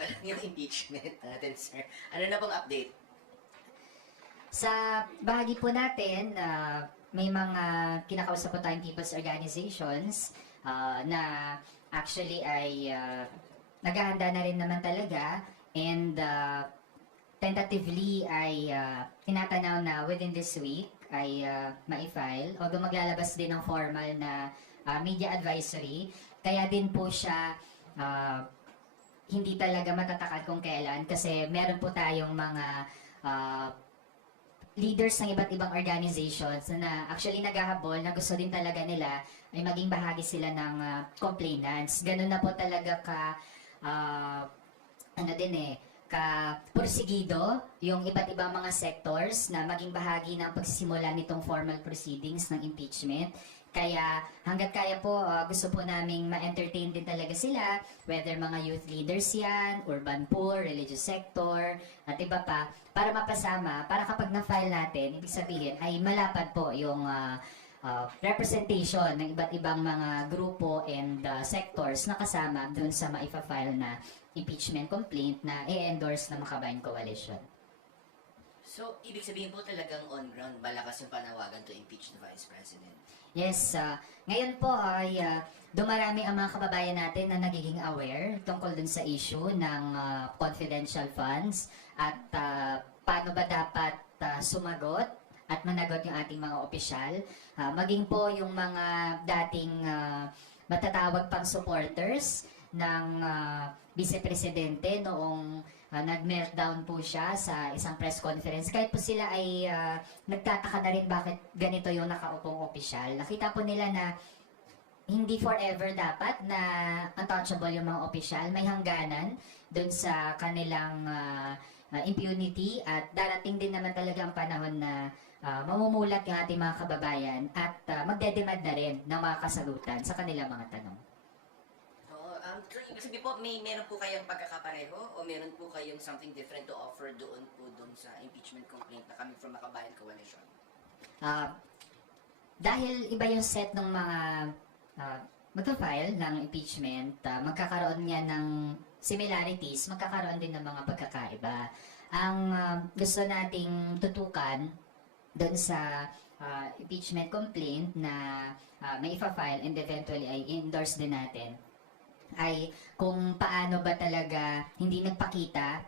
lang yung impeachment natin, sir. Ano na pong update? Sa bahagi po natin, ah, may mga kinakausap po tayong people's organizations ah, na actually ay ah, naghahanda na rin naman talaga and ah, tentatively ay ah, tinatanaw na within this week ay ah, ma-file. Although maglalabas din ng formal na ah, media advisory. Kaya din po siya ah, hindi talaga matatakad kung kailan kasi meron po tayong mga ah, leaders ng iba't ibang organizations na actually naghahabol na gusto din talaga nila ay maging bahagi sila ng ah, complainants. Ganun na po talaga ka ah, ano din eh, ka porsigido yung iba't ibang mga sectors na maging bahagi ng pagsisimula nitong formal proceedings ng impeachment. Kaya hanggat kaya po, ah, gusto po naming ma-entertain din talaga sila, whether mga youth leaders yan, urban poor, religious sector, at iba pa, para mapasama, para kapag na-file natin, ibig sabihin ay malapad po yung ah, ah, representation ng iba't ibang mga grupo and ah, sectors na kasama dun sa maifa-file na impeachment complaint na i-endorse ng Makabayan Coalition. So, ibig sabihin po talagang on-ground, malakas yung panawagan to impeach the Vice President. Yes, ah, ngayon po ay ah, dumarami ang mga kababayan natin na nagiging aware tungkol dun sa issue ng ah, confidential funds at ah, paano ba dapat ah, sumagot at managot yung ating mga opisyal. Ah, maging po yung mga dating ah, matatawag pang supporters ng ah, Vice Presidente noong ah, nag-meltdown po siya sa isang press conference. Kahit po sila ay ah, nagtataka na rin bakit ganito yung nakaupong opisyal. Nakita po nila na hindi forever dapat na untouchable yung mga opisyal. May hangganan dun sa kanilang ah, impunity at darating din naman talaga ang panahon na ah, mamumulat yung ating mga kababayan at ah, magdedemand na rin ng mga kasagutan sa kanilang mga tanong. Ibig sabihin po, may meron po kayong pagkakapareho o meron po kayong something different to offer doon po doon sa impeachment complaint na coming from Makabayan Coalition? Ah, dahil iba yung set ng mga uh, magpa-file ng impeachment, ah, magkakaroon niya ng similarities, magkakaroon din ng mga pagkakaiba. Ang ah, gusto nating tutukan doon sa ah, impeachment complaint na ah, may ifa-file and eventually ay endorse din natin ay kung paano ba talaga hindi nagpakita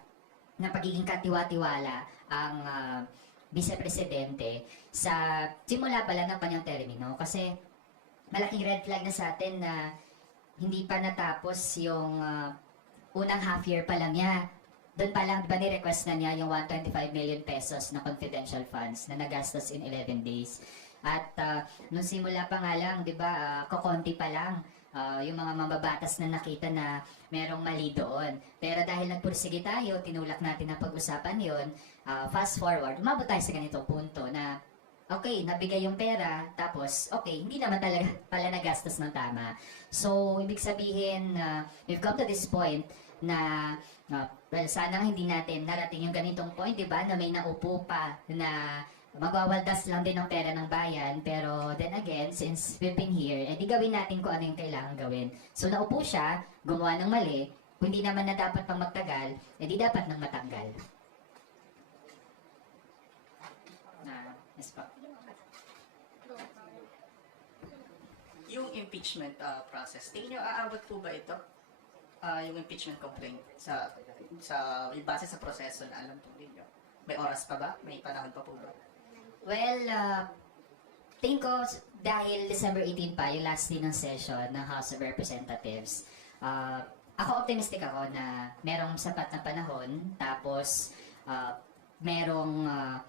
ng pagiging katiwa-tiwala ang ah, vice-presidente sa simula pa lang ng kanyang termino kasi malaking red flag na sa atin na hindi pa natapos yung ah, unang half year pa lang niya. Doon pa lang, di ba ni-request na niya yung 125 million pesos na confidential funds na nagastos in 11 days. At ah, nung simula pa nga lang, di ba, ah, kokonti pa lang ah, yung mga mababatas na nakita na merong mali doon. Pero dahil nagpursige tayo, tinulak natin ang pag-usapan yon fast forward, umabot tayo sa ganitong punto na okay, nabigay yung pera, tapos, okay, hindi naman talaga pala nagastos ng tama. So, ibig sabihin, na we've come to this point na, uh, well, sana hindi natin narating yung ganitong point, di ba, na may naupo pa na magwawaldas lang din ng pera ng bayan, pero then again, since we've been here, edi gawin natin kung ano yung kailangan gawin. So, naupo siya, gumawa ng mali, hindi naman na dapat pang magtagal, edi dapat nang matanggal. Na, yes pa. Yung impeachment uh, process, tingin nyo aabot po ba ito? Ah, yung impeachment complaint sa sa base sa proseso na alam po ninyo. May oras pa ba? May panahon pa po ba? Well, uh, tingin ko dahil December 18 pa, yung last day ng session ng House of Representatives, uh, ako optimistic ako na merong sapat na panahon, tapos uh, merong uh,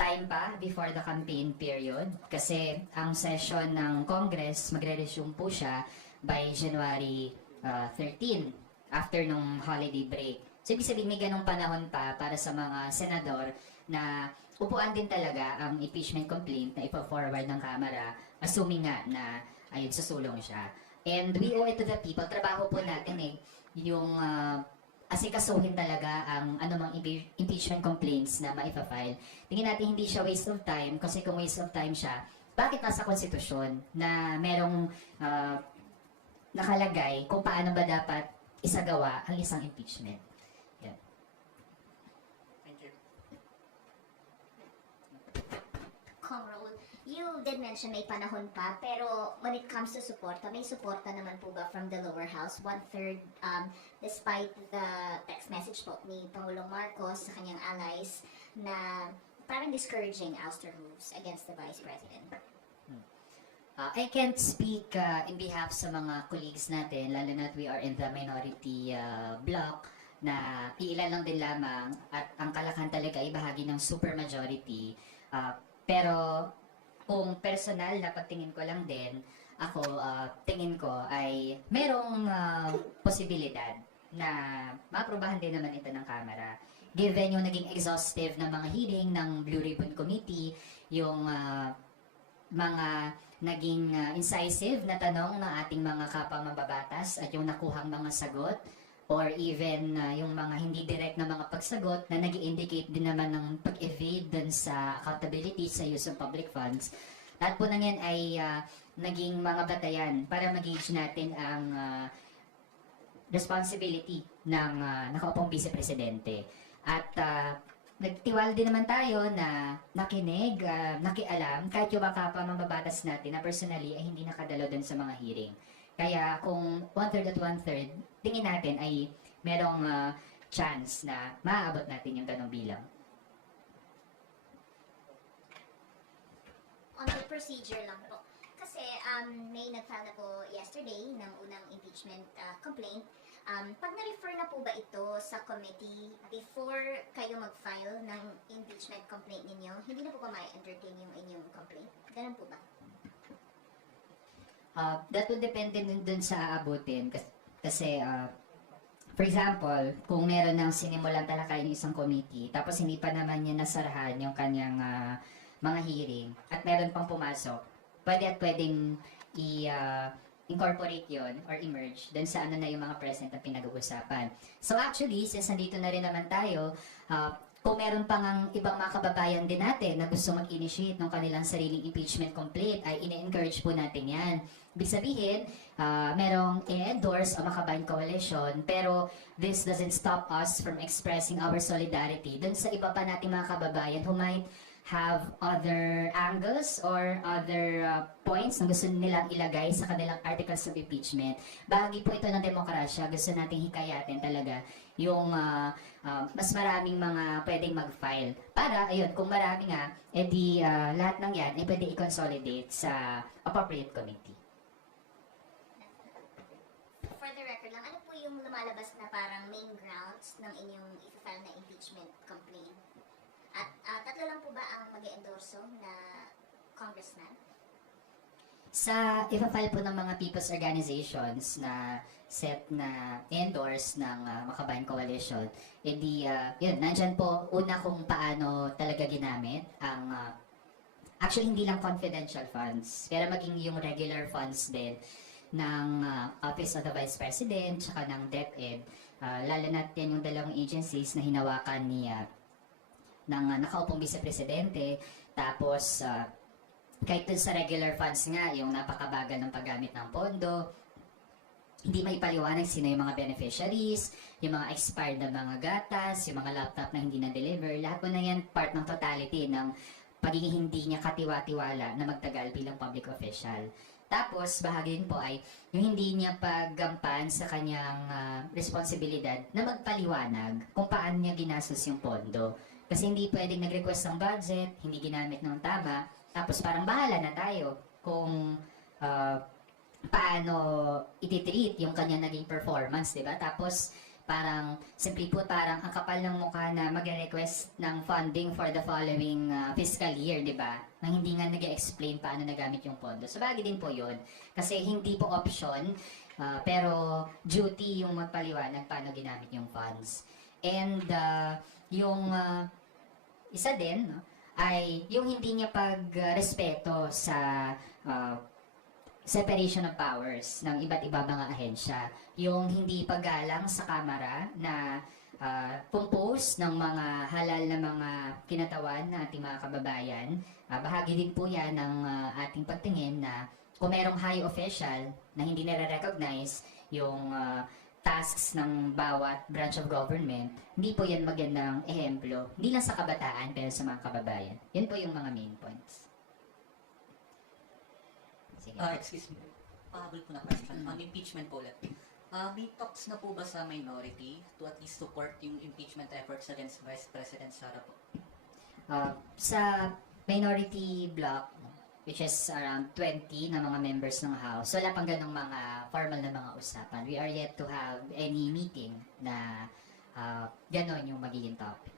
time pa before the campaign period kasi ang session ng Congress magre-resume po siya by January uh, 13 after nung holiday break. So, ibig sabihin, may ganong panahon pa para sa mga senador na upuan din talaga ang impeachment complaint na ipa-forward ng Kamara, assuming nga na ayun, susulong siya. And we owe it to the people. Trabaho po natin eh, yung uh, asikasuhin talaga ang anumang impe- impeachment complaints na maipa-file. Tingin natin hindi siya waste of time kasi kung waste of time siya, bakit nasa konstitusyon na merong uh, nakalagay kung paano ba dapat isagawa ang isang impeachment. You did mention may panahon pa, pero when it comes to suporta, may suporta naman po ba from the lower house? One-third, um, despite the text message po ni Pangulong Marcos sa kanyang allies na parang discouraging ouster moves against the Vice President. Uh, I can't speak uh, in behalf sa mga colleagues natin, lalo na we are in the minority uh, bloc na iilan lang din lamang at ang kalakan talaga ay bahagi ng supermajority. Uh, pero kung personal na pagtingin ko lang din, ako uh, tingin ko ay merong uh, posibilidad na maaprubahan din naman ito ng Kamara. Given yung naging exhaustive na mga hearing ng Blue Ribbon Committee, yung uh, mga naging uh, incisive na tanong ng ating mga kapwa mababatas at yung nakuhang mga sagot or even uh, yung mga hindi direct na mga pagsagot na nag indicate din naman ng pag-evade dun sa accountability sa use of public funds. Lahat po ng yan ay uh, naging mga batayan para mag-gauge natin ang uh, responsibility ng uh, nakaupong vice-presidente. At uh, nagtiwala din naman tayo na nakinig, ah, nakialam, kahit yung mga kapwa mababatas natin na personally ay hindi nakadalo dun sa mga hearing. Kaya kung one-third at one-third, tingin natin ay merong ah, chance na maaabot natin yung ganong bilang. On the procedure lang po. Kasi um, may nag-file na po yesterday ng unang impeachment uh, complaint. Um, pag na-refer na po ba ito sa committee before kayo mag-file ng impeachment complaint ninyo, hindi na po ba ma-entertain yung inyong complaint? Ganun po ba? Uh, that will depend din dun sa aabutin. Kasi, kasi ah, for example, kung meron ng sinimulan talakay ng isang committee, tapos hindi pa naman niya nasarahan yung kanyang ah, mga hearing, at meron pang pumasok, pwede at pwedeng i- ah, incorporate yon or emerge dun sa ano na yung mga present na pinag-uusapan. So actually, since nandito na rin naman tayo, ah, kung meron pang ang ibang mga kababayan din natin na gusto mag-initiate ng kanilang sariling impeachment complaint, ay ine-encourage po natin yan. Ibig sabihin, ah, merong i-endorse ang Makabayan Coalition, pero this doesn't stop us from expressing our solidarity dun sa iba pa nating mga kababayan who might have other angles or other uh, points na gusto nilang ilagay sa kanilang articles of impeachment. Bahagi po ito ng demokrasya. Gusto nating hikayatin talaga yung uh, uh, mas maraming mga pwedeng mag-file. Para, ayun, kung marami nga, edi uh, lahat ng yan ay pwede i-consolidate sa appropriate committee. For the record lang, ano po yung lumalabas na parang main grounds ng inyong i-file na impeachment complaint? At ah, tatlo lang po ba ang mag endorso na congressman? Sa ipa-file po ng mga people's organizations na set na endorse ng uh, Makabayan Coalition, edi uh, yun, nandyan po una kung paano talaga ginamit ang uh, actually hindi lang confidential funds, pero maging yung regular funds din ng uh, Office of the Vice President tsaka ng DepEd, uh, lalo na yan yung dalawang agencies na hinawakan ni uh, ng uh, nakaupong vice-presidente, tapos uh, kahit sa regular funds nga, yung napakabagal ng paggamit ng pondo, hindi may paliwanag sino yung mga beneficiaries, yung mga expired na mga gatas, yung mga laptop na hindi na-deliver, lahat po na yan part ng totality ng pagiging hindi niya katiwa-tiwala na magtagal bilang public official. Tapos, bahagi din po ay yung hindi niya paggampan sa kanyang ah, responsibilidad na magpaliwanag kung paano niya ginastos yung pondo. Kasi hindi pwedeng nag-request ng budget, hindi ginamit ng tama, tapos parang bahala na tayo kung ah, paano ititreat yung kanya naging performance, di ba? Tapos, parang, simply put, parang ang kapal ng mukha na magre-request ng funding for the following uh, fiscal year, di ba? Nang hindi nga nag explain paano nagamit yung pondo. So, bagay din po yun. Kasi hindi po option, uh, pero duty yung magpaliwanag paano ginamit yung funds. And, uh, yung uh, isa din, no, ay yung hindi niya pagrespeto sa uh, separation of powers ng iba't iba mga ahensya. Yung hindi paggalang sa kamara na uh, compose ng mga halal na mga kinatawan ng ating mga kababayan. Ah, bahagi din po yan ng ah, ating pagtingin na kung merong high official na hindi nare-recognize yung ah, tasks ng bawat branch of government, hindi po yan magandang ehemplo. Hindi lang sa kabataan, pero sa mga kababayan. Yan po yung mga main points. Sige. Ah, excuse me. Pahabol po na question. On impeachment po ulit. Ah, may talks na po ba sa minority to at least support yung impeachment efforts against Vice President Sara po? Uh, sa minority block, which is around 20 na mga members ng House, wala pang ganong mga formal na mga usapan. We are yet to have any meeting na uh, ganon yung magiging topic.